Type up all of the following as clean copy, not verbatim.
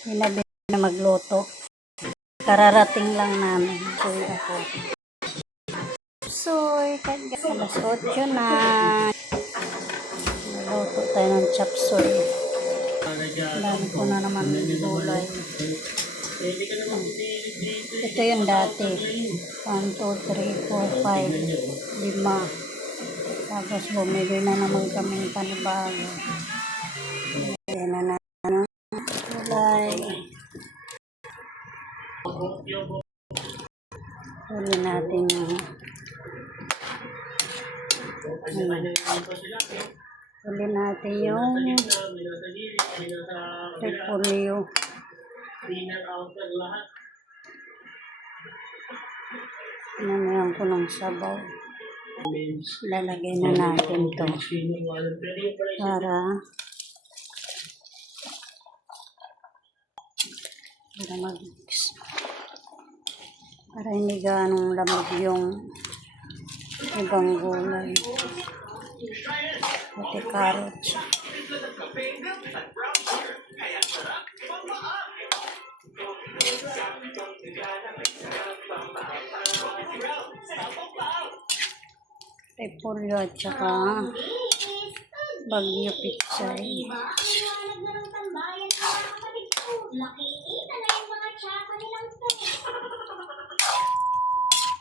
Hinabi na magluto. Kararating lang namin. Soy ako. Soy, alas 8 na. Magluto tayo ng chop soy. Dami ko na naman gulay. Ito yung dati. 1, 2, 3, 4, 5, 5. Tapos bumili na naman kami panibago. Ayan na naman gulay. Huli natin yung huli natin yung repolyo. Nanayan ko ng sabaw. Lalagay na natin to para mag-mix. Para hindi ganong lamig yung ibang gulay. Pati carrots. Repolyo at saka Bagyo Pichay. Nakikita na yung mga tsaka nilang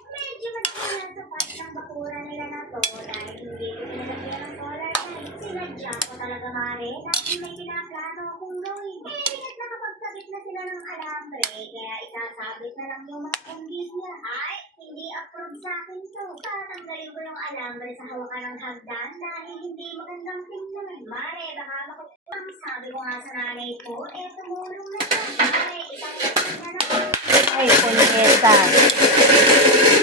medyo magsinan sa part ng bakura nila na to dahil hindi ko nilagyan ng collar guide. Sinadya ko talaga mare dahil may pinaplano akong gawin. At nakapagsabit na sila ng alambre kaya isasabit na lang yung mga kumbis niya. Ay, hindi approve sa akin to. Tatanggalin ko yung alambre sa hawakan ng hagdan dahil hindi magandang tingnan. Mare, baka makupang sabi ko nga sa nanay ko, tumulong na siya. Mare, isasabit na lang. Ay, punyeta.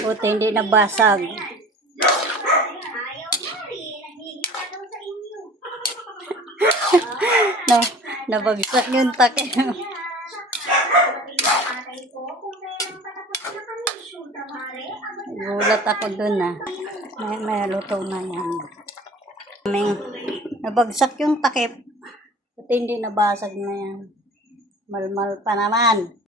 Buti hindi nabasag. Ayaw mare, nagiging ka daw sa inyo. No, nabagsak yung takip. Gulat ako dun may luto na yan. Nabagsak yung takip. Buti hindi nabasag na yan. Malmal pa naman.